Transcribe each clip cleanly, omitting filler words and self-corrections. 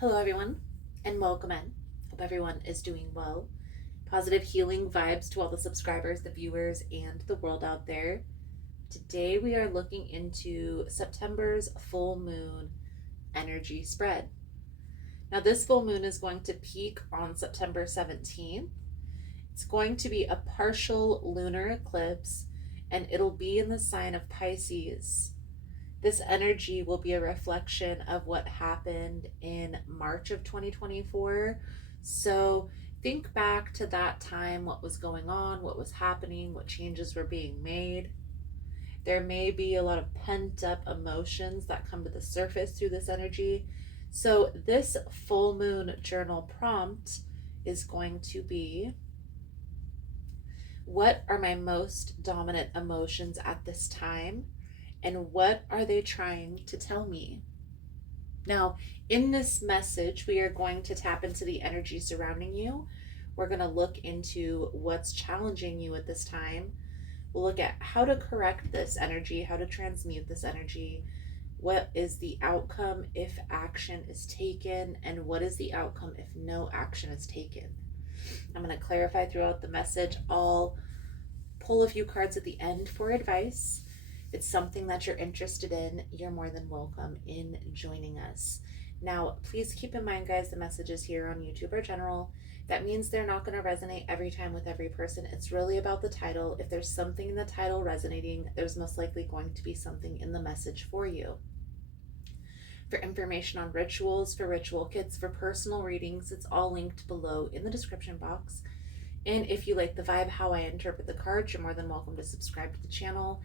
Hello everyone, and welcome in. Hope everyone is doing well. Positive healing vibes to all the subscribers, the viewers, and the world out there. Today we are looking into September's full moon energy spread. Now this full moon is going to peak on September 17th. It's going to be a partial lunar eclipse, and it'll be in the sign of Pisces. This energy will be a reflection of what happened in March of 2024. So think back to that time, what was going on, what was happening, what changes were being made. There may be a lot of pent up emotions that come to the surface through this energy. So this full moon journal prompt is going to be, what are my most dominant emotions at this time? And what are they trying to tell me? Now, in this message, we are going to tap into the energy surrounding you. We're going to look into what's challenging you at this time. We'll look at how to correct this energy, how to transmute this energy. What is the outcome if action is taken? And what is the outcome if no action is taken? I'm going to clarify throughout the message. I'll pull a few cards at the end for advice. If it's something that you're interested in, you're more than welcome in joining us. Now, please keep in mind, guys, the messages here on YouTube are general. That means they're not going to resonate every time with every person. It's really about the title. If there's something in the title resonating, there's most likely going to be something in the message for you. For information on rituals, for ritual kits, for personal readings, it's all linked below in the description box. And if you like the vibe, how I interpret the cards, you're more than welcome to subscribe to the channel.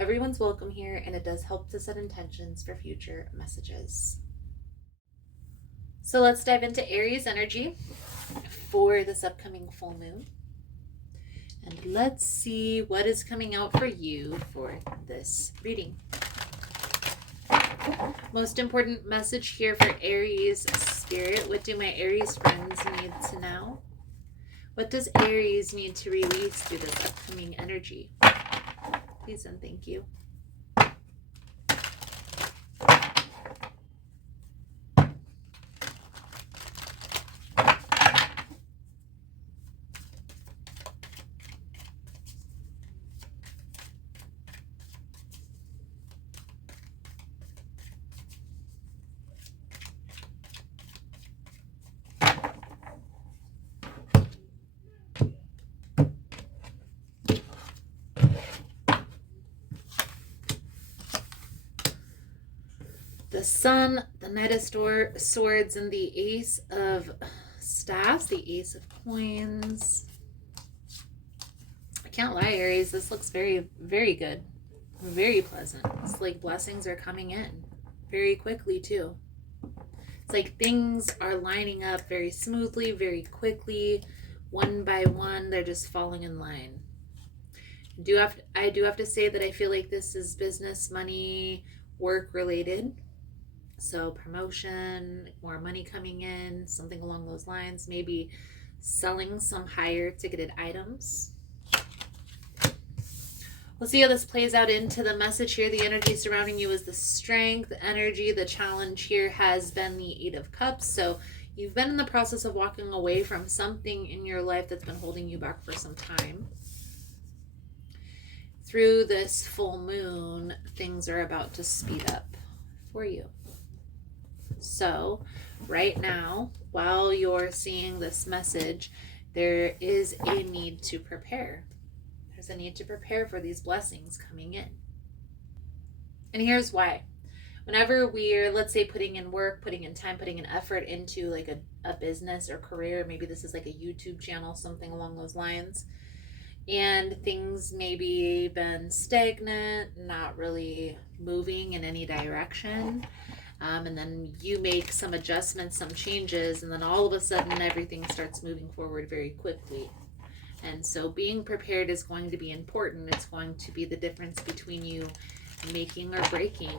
Everyone's welcome here, and it does help to set intentions for future messages. So let's dive into Aries energy for this upcoming full moon. And let's see what is coming out for you for this reading. Most important message here for Aries spirit. What do my Aries friends need to know? What does Aries need to release through this upcoming energy? Please and thank you. The Sun, the Knight of Swords, and the Ace of Staffs, the Ace of Coins. I can't lie, Aries, this looks very, very good. Very pleasant. It's like blessings are coming in very quickly, too. It's like things are lining up very smoothly, very quickly. One by one, they're just falling in line. I do have to say that I feel like this is business, money, work related. So promotion, more money coming in, something along those lines, maybe selling some higher ticketed items. We'll see how this plays out into the message here. The energy surrounding you is the strength energy. The challenge here has been the Eight of Cups. So you've been in the process of walking away from something in your life that's been holding you back for some time. Through this full moon, things are about to speed up for you. So right now, while you're seeing this message, there is a need to prepare. There's a need to prepare for these blessings coming in. And here's why. Whenever we're, let's say, putting in work, putting in time, putting in effort into like a business or career, maybe this is like a YouTube channel, something along those lines, and things maybe been stagnant, not really moving in any direction. And then you make some adjustments, some changes, and then all of a sudden everything starts moving forward very quickly. And so being prepared is going to be important. It's going to be the difference between you making or breaking,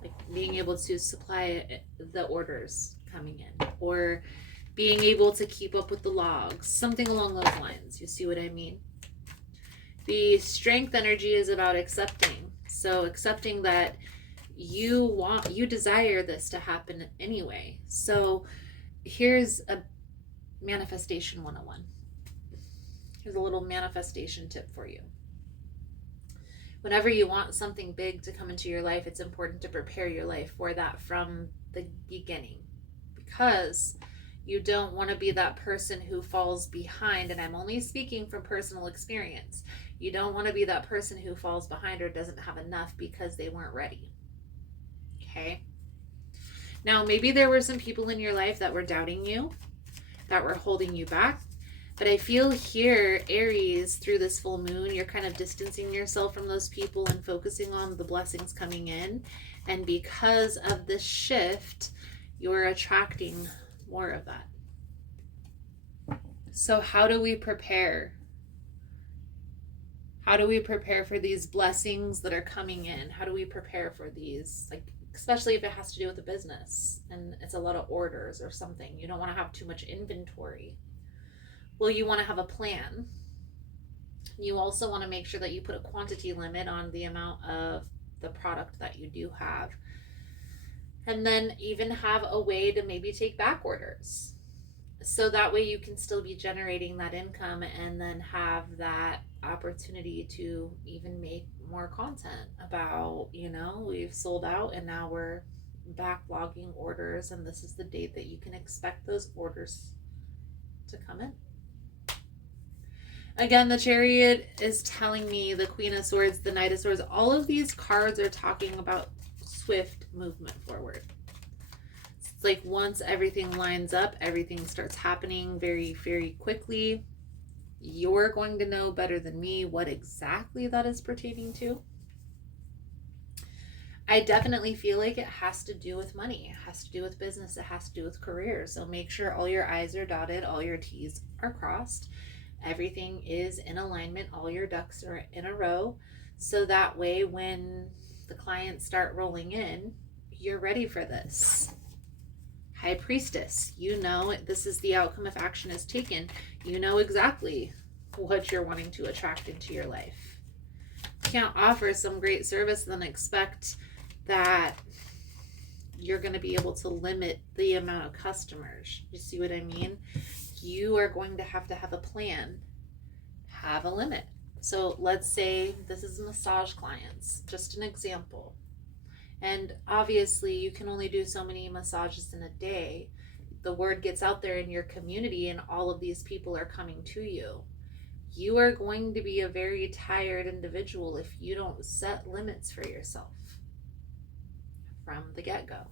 like being able to supply the orders coming in, or being able to keep up with the logs, something along those lines. You see what I mean? The strength energy is about accepting. So accepting that you desire this to happen anyway. So here's a manifestation 101. Here's a little manifestation tip for you. Whenever you want something big to come into your life, it's important to prepare your life for that from the beginning, because you don't want to be that person who falls behind. And I'm only speaking from personal experience. You don't want to be that person who falls behind or doesn't have enough because they weren't ready. Okay? Now, maybe there were some people in your life that were doubting you, that were holding you back. But I feel here, Aries, through this full moon, you're kind of distancing yourself from those people and focusing on the blessings coming in. And because of this shift, you're attracting more of that. So how do we prepare? How do we prepare for these blessings that are coming in? How do we prepare for these, like, especially if it has to do with a business and it's a lot of orders or something? You don't want to have too much inventory. Well, you want to have a plan. You also want to make sure that you put a quantity limit on the amount of the product that you do have. And then even have a way to maybe take back orders. So that way you can still be generating that income and then have that opportunity to even make more content about, we've sold out and now we're backlogging orders, and this is the date that you can expect those orders to come in. Again, the Chariot is telling me, the Queen of Swords, the Knight of Swords, all of these cards are talking about swift movement forward. It's like once everything lines up, everything starts happening very, very quickly. You're going to know better than me what exactly that is pertaining to. I definitely feel like it has to do with money. It has to do with business. It has to do with career. So make sure all your I's are dotted, all your T's are crossed. Everything is in alignment. All your ducks are in a row. So that way, when the clients start rolling in, you're ready for this. High Priestess, this is the outcome if action is taken. You know exactly what you're wanting to attract into your life. You can't offer some great service and then expect that you're going to be able to limit the amount of customers. You see what I mean? You are going to have a plan, have a limit. So let's say this is massage clients, just an example. And obviously you can only do so many massages in a day. The word gets out there in your community and all of these people are coming to you. You are going to be a very tired individual if you don't set limits for yourself from the get-go.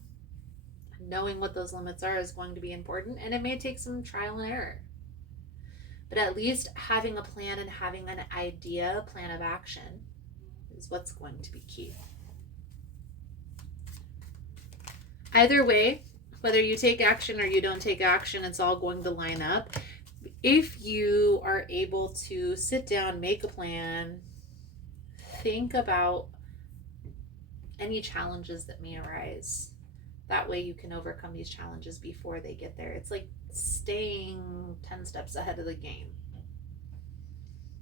Knowing what those limits are is going to be important, and it may take some trial and error. But at least having a plan and having an idea, plan of action, is what's going to be key. Either way, whether you take action or you don't take action, it's all going to line up. If you are able to sit down, make a plan, think about any challenges that may arise. That way you can overcome these challenges before they get there. It's like staying 10 steps ahead of the game.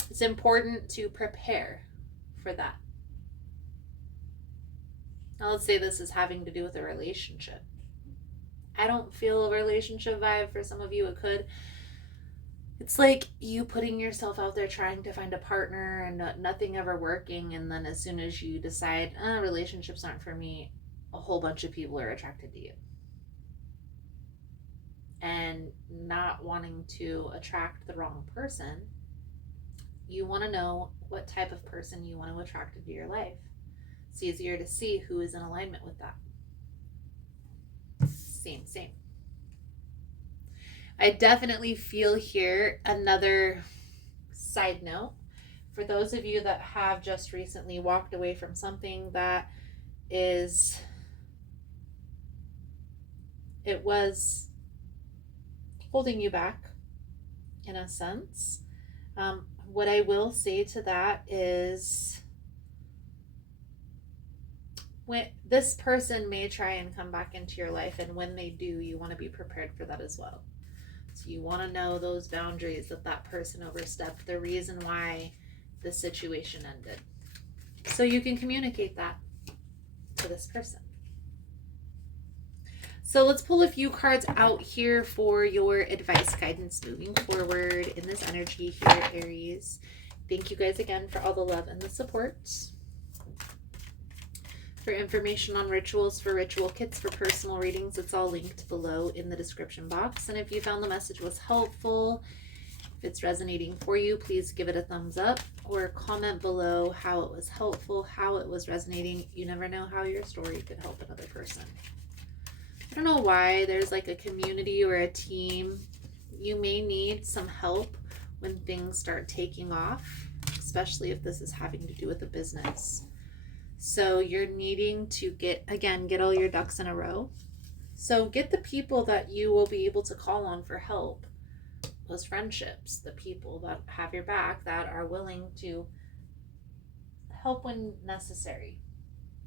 It's important to prepare for that. Now let's say this is having to do with a relationship. I don't feel a relationship vibe. For some of you it could. It's like you putting yourself out there trying to find a partner and nothing ever working, and then as soon as you decide relationships aren't for me, a whole bunch of people are attracted to you. And not wanting to attract the wrong person, you want to know what type of person you want to attract into your life. It's easier to see who is in alignment with that. Same. I definitely feel here another side note. For those of you that have just recently walked away from something that it was holding you back in a sense. What I will say to that is, when this person may try and come back into your life, and when they do, you want to be prepared for that as well. So you want to know those boundaries that person overstepped, the reason why the situation ended. So you can communicate that to this person. So let's pull a few cards out here for your advice guidance moving forward in this energy here, Aries. Thank you guys again for all the love and the support. For information on rituals, for ritual kits, for personal readings, it's all linked below in the description box. And if you found the message was helpful, if it's resonating for you, please give it a thumbs up or comment below how it was helpful, how it was resonating. You never know how your story could help another person. I don't know why there's like a community or a team. You may need some help when things start taking off, especially if this is having to do with a business. So you're needing to get all your ducks in a row. So get the people that you will be able to call on for help. Those friendships, the people that have your back, that are willing to help when necessary,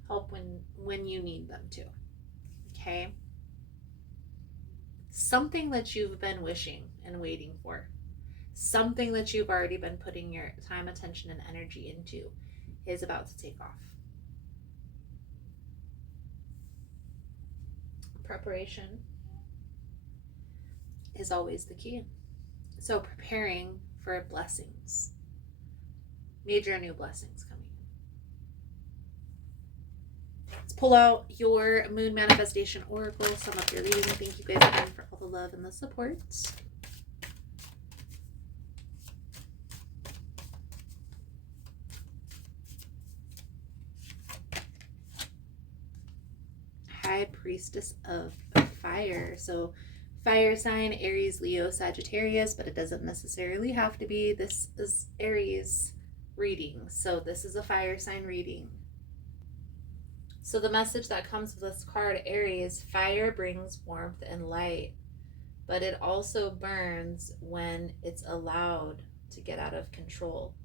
help when you need them to. Okay? Something that you've been wishing and waiting for, something that you've already been putting your time, attention, and energy into is about to take off. Preparation is always the key. So preparing for blessings, major new blessings coming in. Let's pull out your Moon Manifestation Oracle, sum up your reading. Thank you guys again for all the love and the support. High Priestess of Fire. So fire sign, Aries, Leo, Sagittarius, but it doesn't necessarily have to be. This is Aries reading, so this is a fire sign reading. So the message that comes with this card, Aries, fire brings warmth and light, but it also burns when it's allowed to get out of control.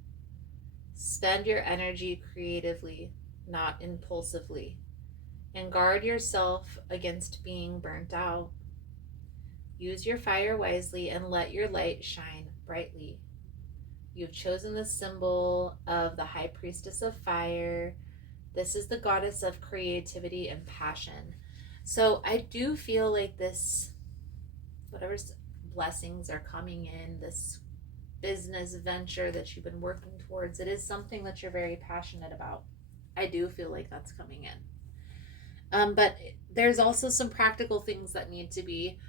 Spend your energy creatively, not impulsively, and guard yourself against being burnt out. Use your fire wisely and let your light shine brightly. You've chosen the symbol of the High Priestess of Fire. This is the goddess of creativity and passion. So I do feel like this, whatever blessings are coming in, this business venture that you've been working towards, it is something that you're very passionate about. I do feel like that's coming in. But there's also some practical things that need to be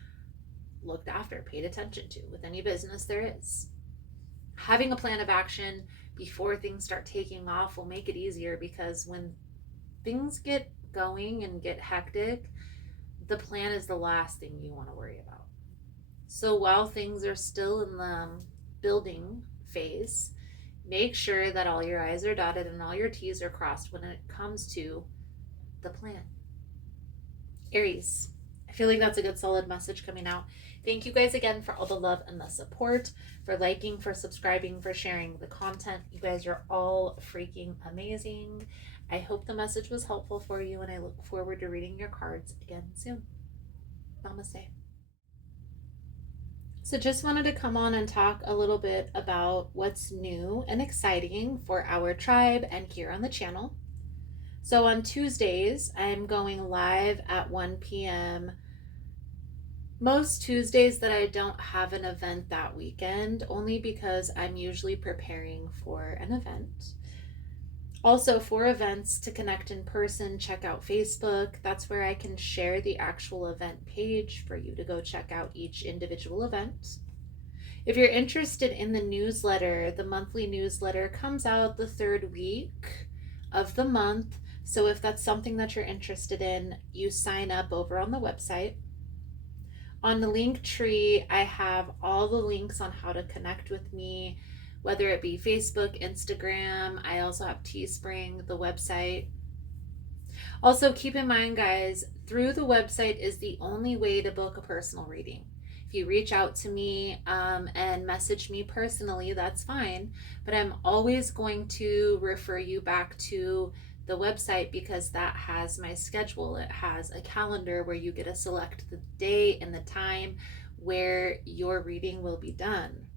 looked after, paid attention to. With any business, there is. Having a plan of action before things start taking off will make it easier, because when things get going and get hectic, the plan is the last thing you want to worry about. So while things are still in the building phase, make sure that all your I's are dotted and all your T's are crossed when it comes to the plan. Aries, I feel like that's a good solid message coming out. Thank you guys again for all the love and the support, for liking, for subscribing, for sharing the content. You guys are all freaking amazing. I hope the message was helpful for you, and I look forward to reading your cards again soon. Namaste. So just wanted to come on and talk a little bit about what's new and exciting for our tribe and here on the channel. So on Tuesdays, I'm going live at 1 p.m. Most Tuesdays that I don't have an event that weekend, only because I'm usually preparing for an event. Also, for events to connect in person, check out Facebook. That's where I can share the actual event page for you to go check out each individual event. If you're interested in the newsletter, the monthly newsletter comes out the third week of the month. So if that's something that you're interested in, you sign up over on the website. On the link tree, I have all the links on how to connect with me, whether it be Facebook, Instagram. I also have Teespring, the website. Also, keep in mind, guys, through the website is the only way to book a personal reading. If you reach out to me and message me personally, that's fine. But I'm always going to refer you back to the website, because that has my schedule. It has a calendar where you get to select the day and the time where your reading will be done.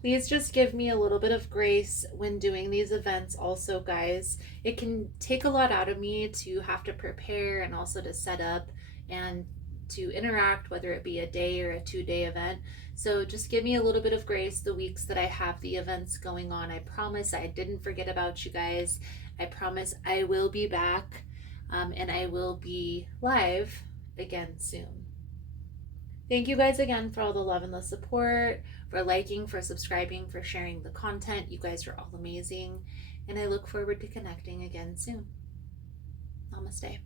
Please just give me a little bit of grace when doing these events, also, guys. It can take a lot out of me to have to prepare and also to set up and to interact, whether it be a day or a 2 day event. So just give me a little bit of grace the weeks that I have the events going on. I promise I didn't forget about you guys. I promise I will be back, and I will be live again soon. Thank you guys again for all the love and the support, for liking, for subscribing, for sharing the content. You guys are all amazing, and I look forward to connecting again soon. Namaste.